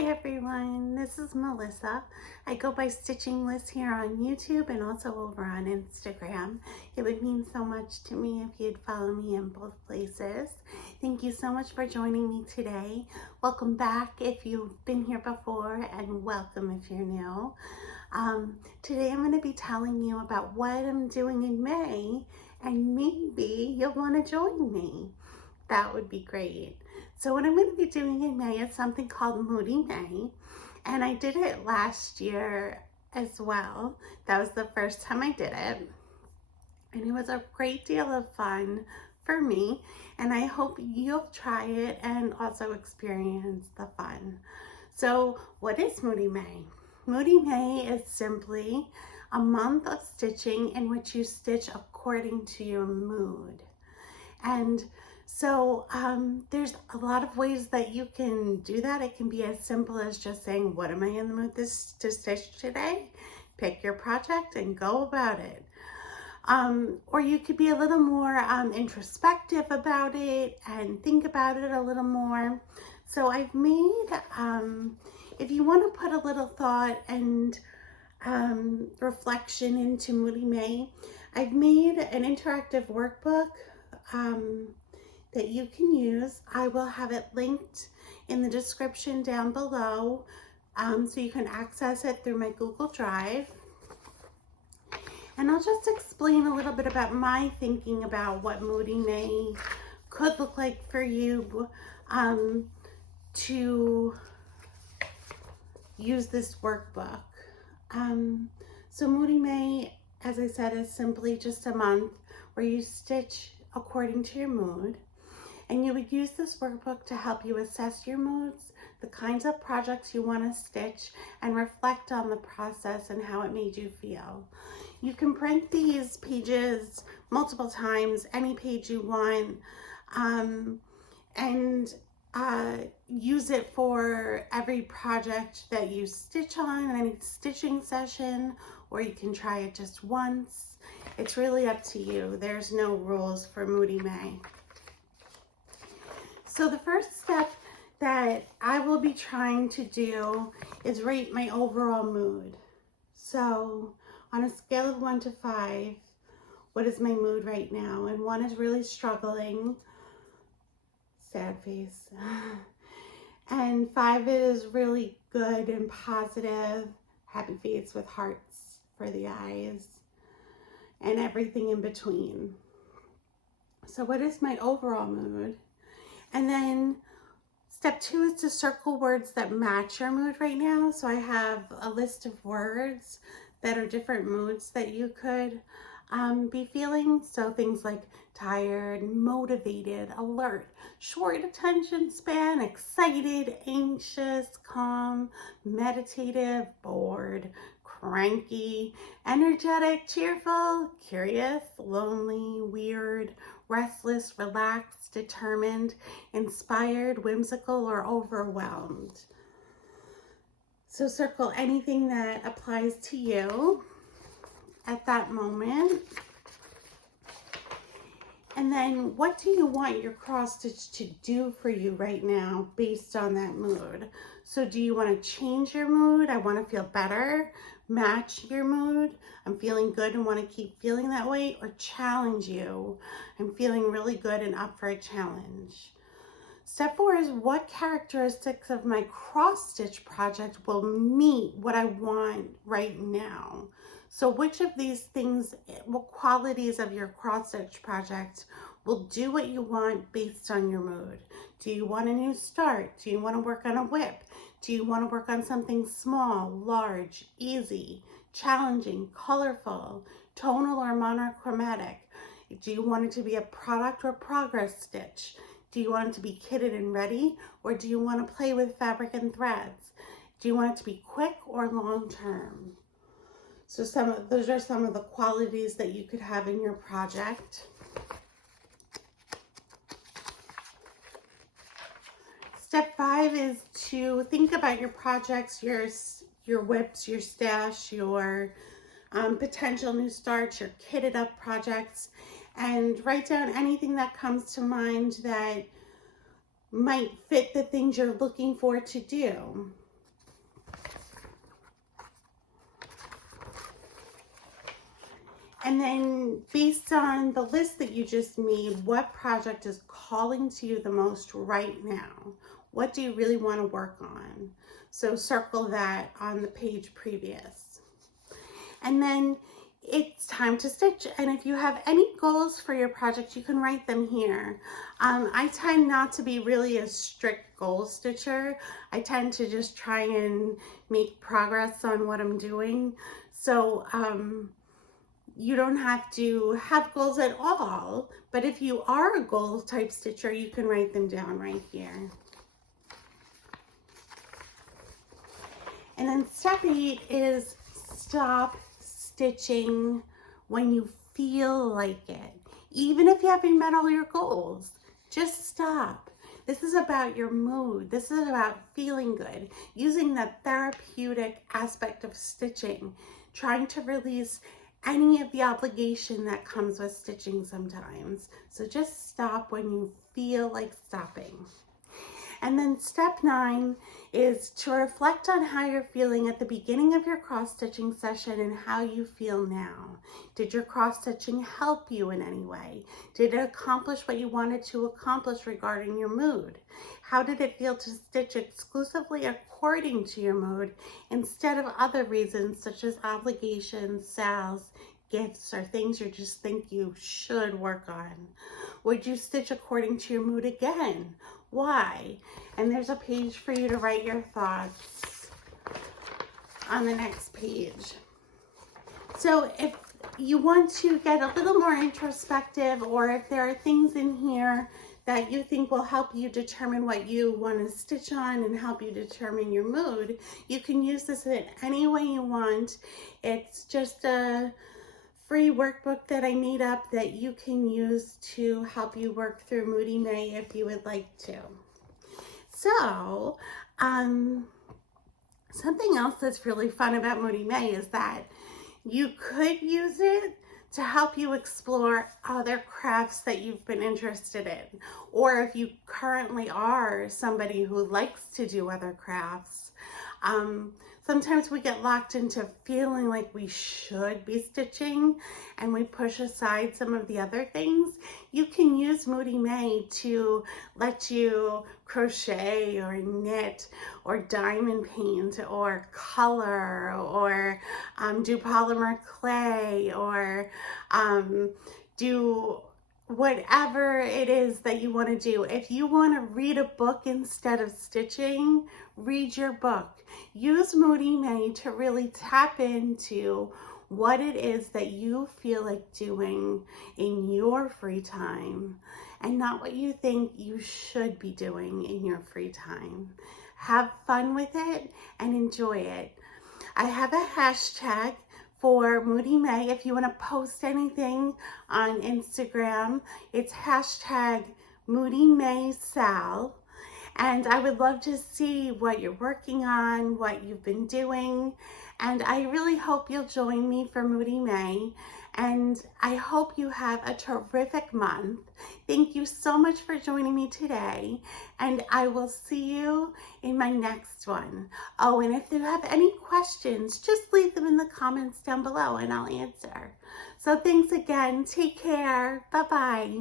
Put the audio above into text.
Hi everyone, this is Melissa. I go by Stitching Liz here on YouTube and also over on Instagram. It would mean so much to me if you'd follow me in both places. Thank you so much for joining me today. Welcome back if you've been here before, and welcome if you're new. Today I'm going to be telling you about what I'm doing in May, and maybe you'll want to join me. That would be great. So what I'm going to be doing in May is something called Moody May, and I did it last year as well. That was the first time I did it, and it was a great deal of fun for me, and I hope you'll try it and also experience the fun. So what is Moody May? Moody May is simply a month of stitching in which you stitch according to your mood. And so there's a lot of ways that you can do that. It can be as simple as just saying, what am I in the mood to stitch today? Pick your project and go about it. Or you could be a little more introspective about it and think about it a little more. So I've made, if you want to put a little thought and reflection into Moody May, I've made an interactive workbook that you can use. I will have it linked in the description down below, so you can access it through my Google Drive. And I'll just explain a little bit about my thinking about what Moody May could look like for you to use this workbook. So Moody May, as I said, is simply just a month where you stitch according to your mood, and you would use this workbook to help you assess your moods, the kinds of projects you want to stitch, and reflect on the process and how it made you feel. You can print these pages multiple times, any page you want, and use it for every project that you stitch on, any stitching session, or you can try it just once. It's really up to you. There's no rules for Moody May. So the first step that I will be trying to do is rate my overall mood. So on a scale of 1 to 5, what is my mood right now? And 1 is really struggling, sad face. And 5 is really good and positive, happy face with hearts for the eyes, and everything in between. So what is my overall mood? And then step 2 is to circle words that match your mood right now. So I have a list of words that are different moods that you could be feeling. So things like tired, motivated, alert, short attention span, excited, anxious, calm, meditative, bored, cranky, energetic, cheerful, curious, lonely, weird, restless, relaxed, determined, inspired, whimsical, or overwhelmed. So circle anything that applies to you at that moment. And then what do you want your cross stitch to do for you right now based on that mood? So do you want to change your mood? I want to feel better. Match your mood. I'm feeling good and want to keep feeling that way. Or challenge you. I'm feeling really good and up for a challenge. Step 4 is what characteristics of my cross stitch project will meet what I want right now. So which of these things, what qualities of your cross stitch project will do what you want based on your mood? Do you want a new start? Do you want to work on a whip? Do you want to work on something small, large, easy, challenging, colorful, tonal, or monochromatic? Do you want it to be a product or progress stitch? Do you want it to be kitted and ready, or do you want to play with fabric and threads? Do you want it to be quick or long term? So those are some of the qualities that you could have in your project. Step 5 is to think about your projects, your whips, your stash, your potential new starts, your kitted up projects, and write down anything that comes to mind that might fit the things you're looking for to do. And then based on the list that you just made, what project is calling to you the most right now? What do you really want to work on? So circle that on the page previous. And then it's time to stitch. And if you have any goals for your project, you can write them here. I tend not to be really a strict goal stitcher. I tend to just try and make progress on what I'm doing. So you don't have to have goals at all, but if you are a goal type stitcher, you can write them down right here. And then step 8 is stop stitching when you feel like it. Even if you haven't met all your goals, just stop. This is about your mood. This is about feeling good, using the therapeutic aspect of stitching, trying to release any of the obligation that comes with stitching sometimes. So just stop when you feel like stopping. And then step 9 is to reflect on how you're feeling at the beginning of your cross-stitching session and how you feel now. Did your cross-stitching help you in any way? Did it accomplish what you wanted to accomplish regarding your mood? How did it feel to stitch exclusively according to your mood instead of other reasons such as obligations, sales, gifts, or things you just think you should work on? Would you stitch according to your mood again? Why? And there's a page for you to write your thoughts on the next page. So if you want to get a little more introspective, or if there are things in here that you think will help you determine what you want to stitch on and help you determine your mood, you can use this in any way you want. It's just a free workbook that I made up that you can use to help you work through Moody May if you would like to. So, something else that's really fun about Moody May is that you could use it to help you explore other crafts that you've been interested in. Or if you currently are somebody who likes to do other crafts, sometimes we get locked into feeling like we should be stitching and we push aside some of the other things. You can use Moody May to let you crochet or knit or diamond paint or color or do polymer clay or do whatever it is that you want to do. If you want to read a book instead of stitching, read your book. Use Moody May to really tap into what it is that you feel like doing in your free time and not what you think you should be doing in your free time. Have fun with it and enjoy it. I have a hashtag for Moody May. If you want to post anything on Instagram, it's hashtag Moody May Sal. And I would love to see what you're working on, what you've been doing. And I really hope you'll join me for Moody May. And I hope you have a terrific month. Thank you so much for joining me today. And I will see you in my next one. Oh, and if you have any questions, just leave them in the comments down below and I'll answer. So thanks again. Take care. Bye-bye.